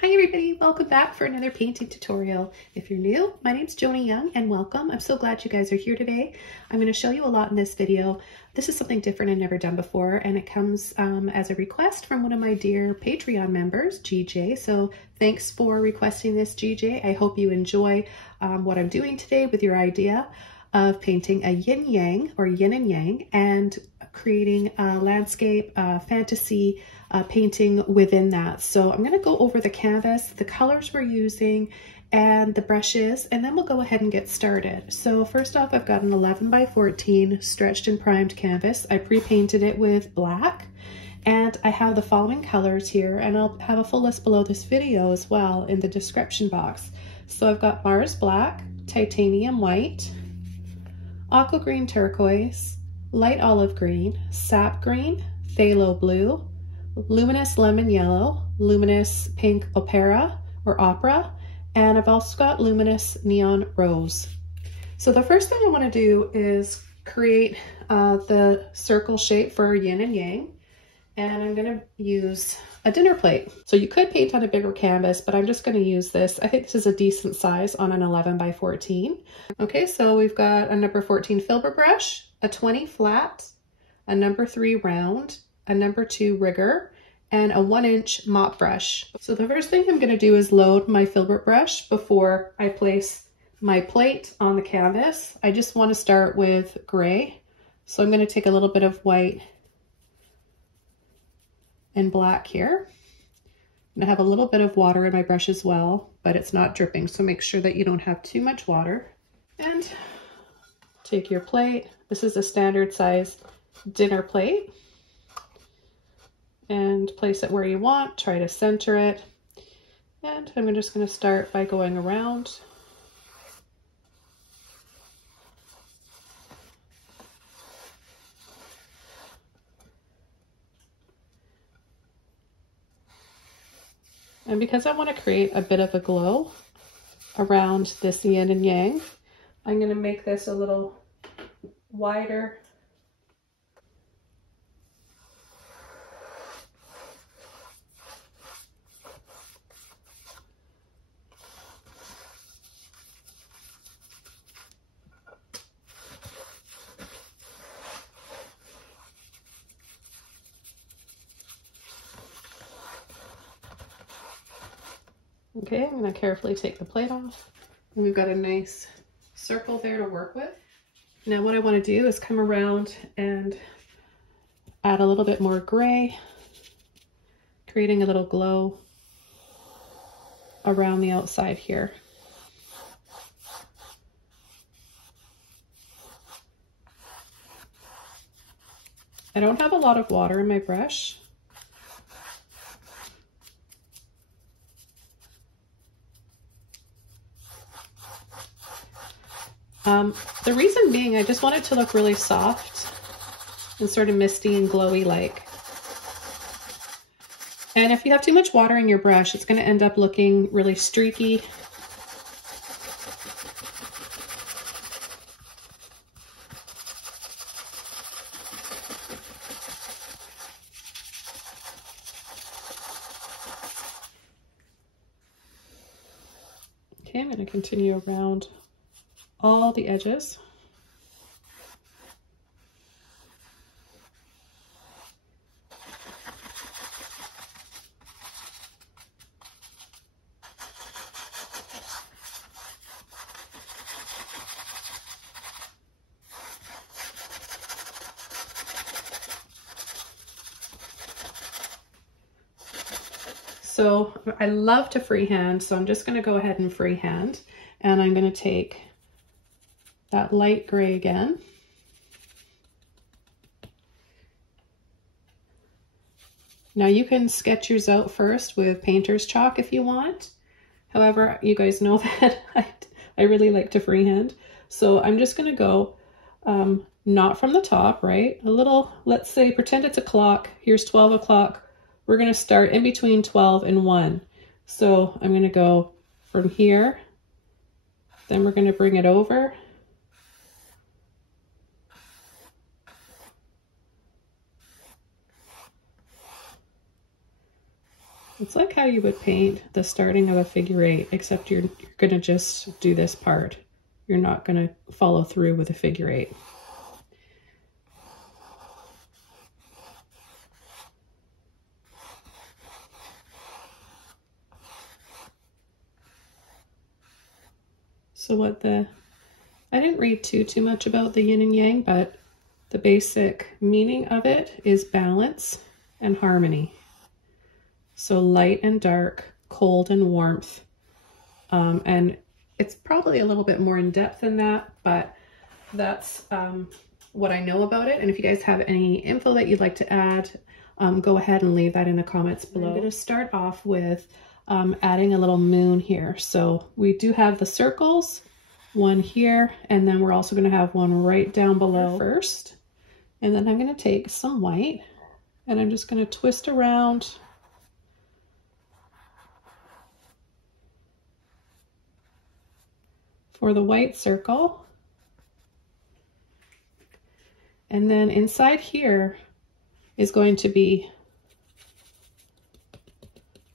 Hi everybody, welcome back for another painting tutorial. If you're new, my name's Joni Young and welcome. I'm so glad you guys are here today. I'm going to show you a lot in this video. This is something different I've never done before, and it comes as a request from one of my dear Patreon members, GJ. So thanks for requesting this, GJ. I hope you enjoy what I'm doing today with your idea of painting a yin yang or yin and yang and creating a landscape, fantasy painting within that. So I'm going to go over the canvas, the colors we're using, and the brushes, and then we'll go ahead and get started. So first off, I've got an 11 by 14 stretched and primed canvas. I pre-painted it with black, and I have the following colors here, and I'll have a full list below this video as well in the description box. So I've got Mars Black, Titanium White, Aqua Green Turquoise, Light Olive Green, Sap Green, Phthalo Blue, Luminous Lemon Yellow, Luminous Pink Opera or Opera, and I've also got Luminous Neon Rose. So the first thing I want to do is create the circle shape for yin and yang, and I'm going to use a dinner plate. So you could paint on a bigger canvas, but I'm just going to use this. I think this is a decent size on an 11 by 14. Okay, so we've got a number 14 filbert brush, a 20 flat, a number 3 round, a number 2 rigger, and a 1-inch mop brush. So the first thing I'm going to do is load my filbert brush before I place my plate on the canvas. I just want to start with gray. So I'm going to take a little bit of white and black here. And I have a little bit of water in my brush as well, but it's not dripping. So make sure that you don't have too much water. And take your plate. This is a standard size dinner plate. And place it where you want, try to center it. And I'm just going to start by going around. And because I want to create a bit of a glow around this yin and yang, I'm going to make this a little wider. Okay, I'm going to carefully take the plate off. And we've got a nice circle there to work with. Now what I want to do is come around and add a little bit more gray, creating a little glow around the outside here. I don't have a lot of water in my brush. The reason being, I just want it to look really soft and sort of misty and glowy like. And if you have too much water in your brush, it's going to end up looking really streaky. Okay, I'm going to continue around all the edges. So I love to freehand, so I'm just going to go ahead and freehand, and I'm going to take that light gray again. Now you can sketch yours out first with painter's chalk if you want. However, you guys know that I really like to freehand. So I'm just going to go not from the top, right? A little, let's say, pretend it's a clock. Here's 12 o'clock. We're going to start in between 12 and 1. So I'm going to go from here. Then we're going to bring it over. It's like how you would paint the starting of a figure eight, except you're gonna just do this part. You're not gonna follow through with a figure eight. So I didn't read too much about the yin and yang, but the basic meaning of it is balance and harmony. So light and dark, cold and warmth. And it's probably a little bit more in depth than that, but that's what I know about it. And if you guys have any info that you'd like to add, go ahead and leave that in the comments below. I'm going to start off with adding a little moon here. So we do have the circles, one here, and then we're also going to have one right down below first. And then I'm going to take some white and I'm just going to twist around for the white circle. And then inside here is going to be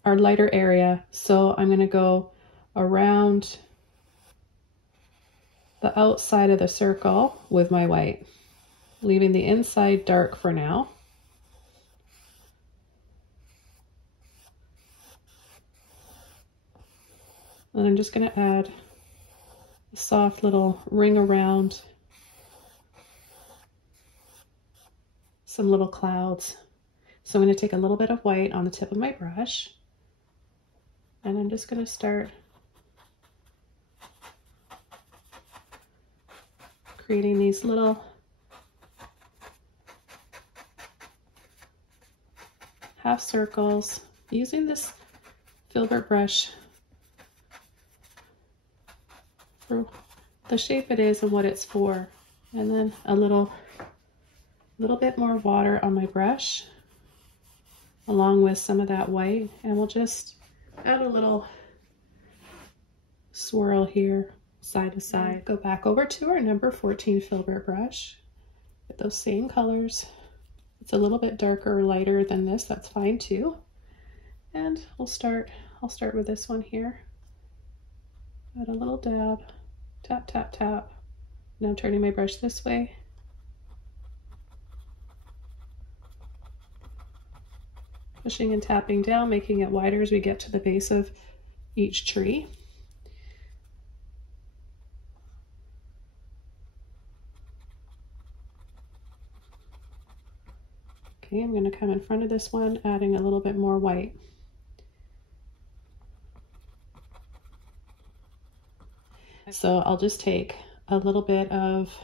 our lighter area. So I'm going to go around the outside of the circle with my white, leaving the inside dark for now. And I'm just going to add a soft little ring around some little clouds. So I'm going to take a little bit of white on the tip of my brush, and I'm just going to start creating these little half circles using this filbert brush for the shape it is and what it's for. And then a little bit more water on my brush along with some of that white, and we'll just add a little swirl here side to side. Go back over to our number 14 filbert brush with those same colors. It's a little bit darker or lighter than this, that's fine too. And I'll start with this one here. Add a little dab, tap, tap, tap. Now turning my brush this way. Pushing and tapping down, making it wider as we get to the base of each tree. Okay, I'm going to come in front of this one, adding a little bit more white. So I'll just take a little bit of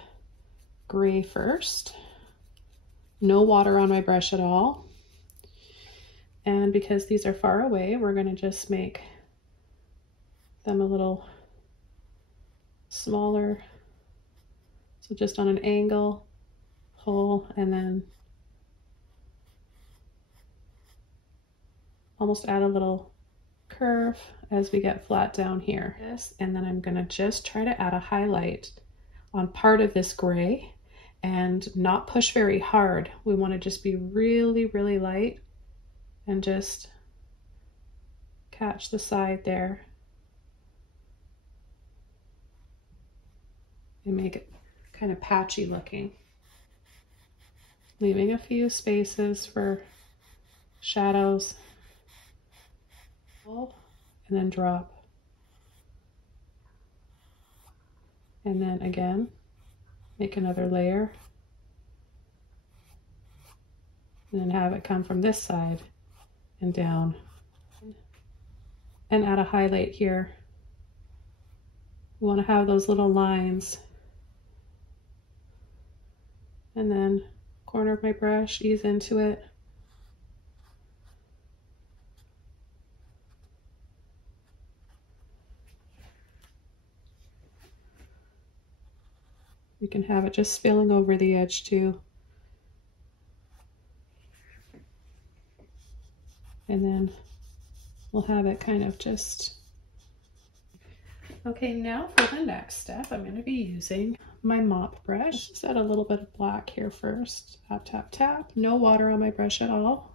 gray first. No water on my brush at all. And because these are far away, we're going to just make them a little smaller. So just on an angle, pull, and then almost add a little curve as we get flat down here. And then I'm going to just try to add a highlight on part of this gray and not push very hard. We want to just be really, really light and just catch the side there and make it kind of patchy looking. Leaving a few spaces for shadows. And then drop. And then again, make another layer. And then have it come from this side and down. And add a highlight here. We want to have those little lines. And then corner of my brush, ease into it. You can have it just spilling over the edge too. And then we'll have it kind of just... Okay, now for the next step, I'm going to be using my mop brush. Just add a little bit of black here first. Tap, tap, tap. No water on my brush at all.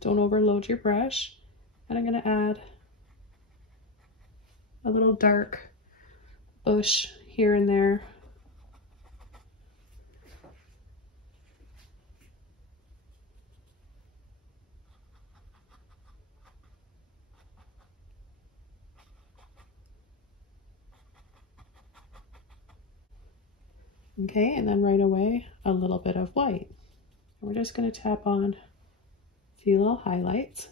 Don't overload your brush. And I'm going to add a little dark bush here and there. Okay, and then right away, a little bit of white. And we're just going to tap on a few little highlights.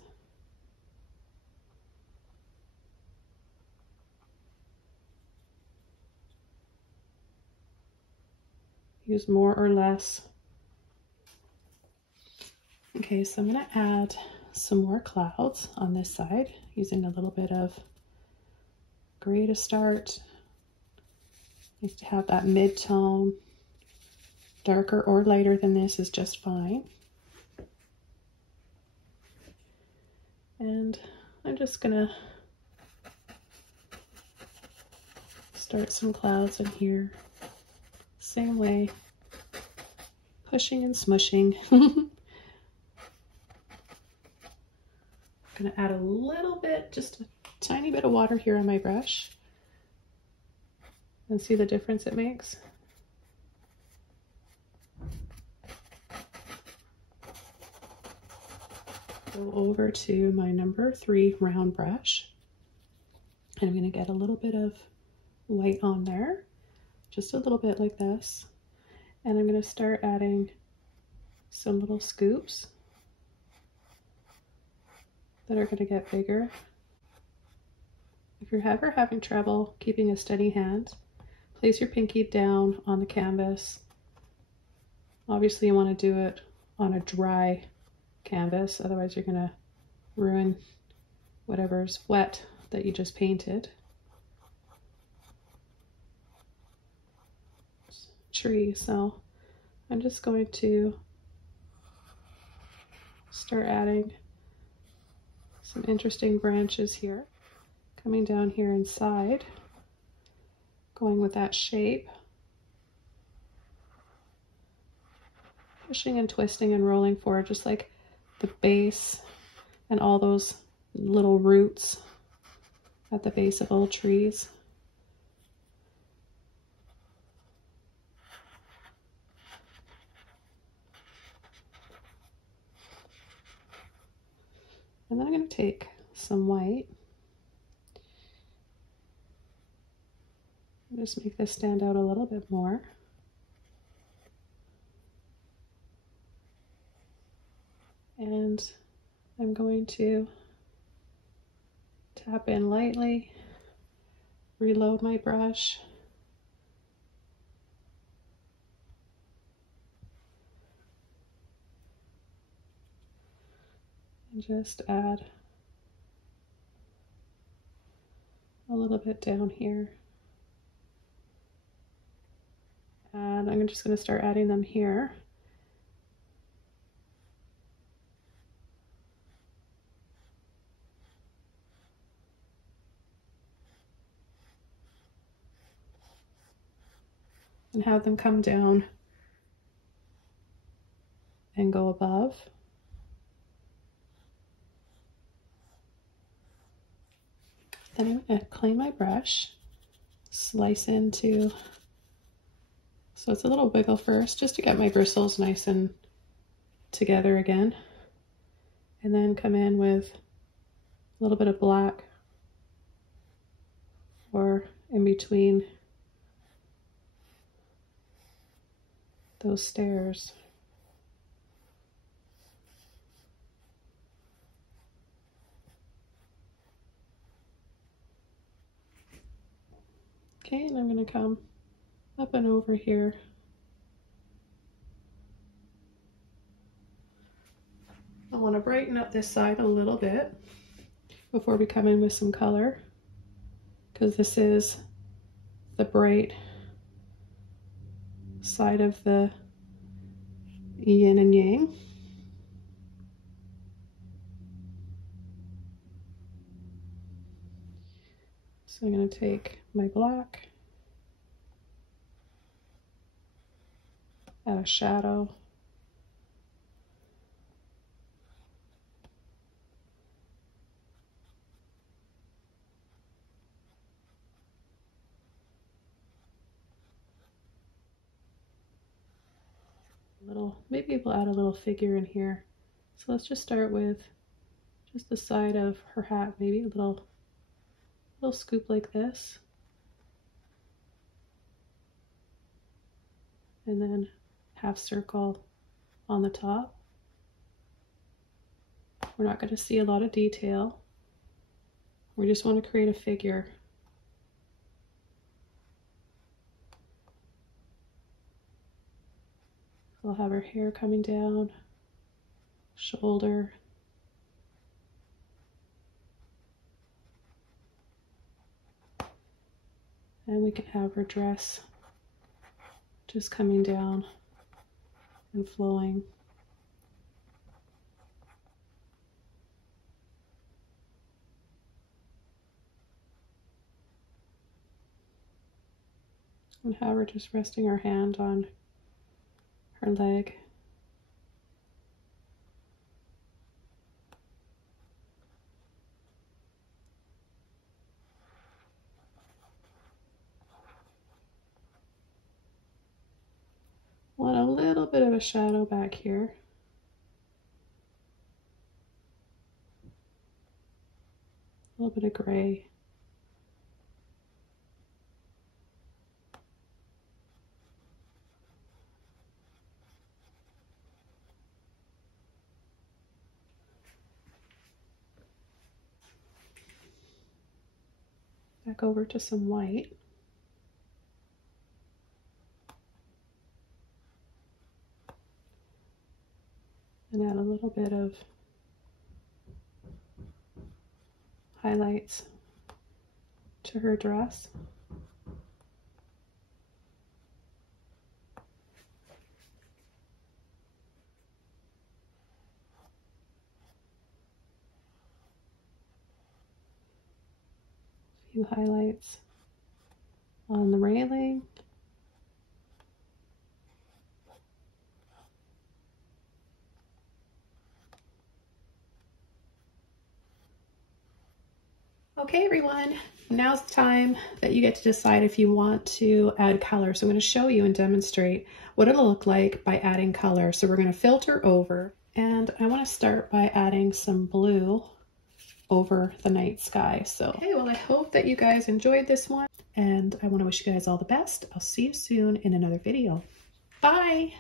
Use more or less. Okay, so I'm going to add some more clouds on this side, using a little bit of gray to start. Nice to have that mid-tone. Darker or lighter than this is just fine. And I'm just gonna start some clouds in here. Same way, pushing and smushing. Gonna add a little bit, just a tiny bit of water here on my brush. And see the difference it makes. Go over to my number 3 round brush, and I'm going to get a little bit of white on there, just a little bit like this, and I'm going to start adding some little scoops that are going to get bigger. If you're ever having trouble keeping a steady hand, place your pinky down on the canvas. Obviously you want to do it on a dry canvas, otherwise you're going to ruin whatever's wet that you just painted. Tree, so I'm just going to start adding some interesting branches here, coming down here inside, going with that shape, pushing and twisting and rolling forward, just like the base and all those little roots at the base of old trees. And then I'm going to take some white and just make this stand out a little bit more. And I'm going to tap in lightly, reload my brush, and just add a little bit down here. And I'm just going to start adding them here. And have them come down and go above. Then I'm going to clean my brush, slice into, so it's a little wiggle first, just to get my bristles nice and together again. And then come in with a little bit of black or in between those stairs. Okay, and I'm going to come up and over here. I want to brighten up this side a little bit before we come in with some color, because this is the bright side of the yin and yang. So I'm going to take my black, add a shadow, maybe we'll add a little figure in here. So let's just start with just the side of her hat, maybe a little scoop like this. And then half circle on the top. We're not going to see a lot of detail. We just want to create a figure. We'll have her hair coming down, shoulder. And we can have her dress just coming down and flowing. And have her just resting her hand on her leg. Want a little bit of a shadow back here. A little bit of gray. Back over to some white. And add a little bit of highlights to her dress. A few highlights on the railing. Okay everyone, now's the time that you get to decide if you want to add color. So I'm going to show you and demonstrate what it'll look like by adding color. So we're going to filter over, and I want to start by adding some blue over the night sky. So, okay, well, I hope that you guys enjoyed this one, and I want to wish you guys all the best. I'll see you soon in another video. Bye!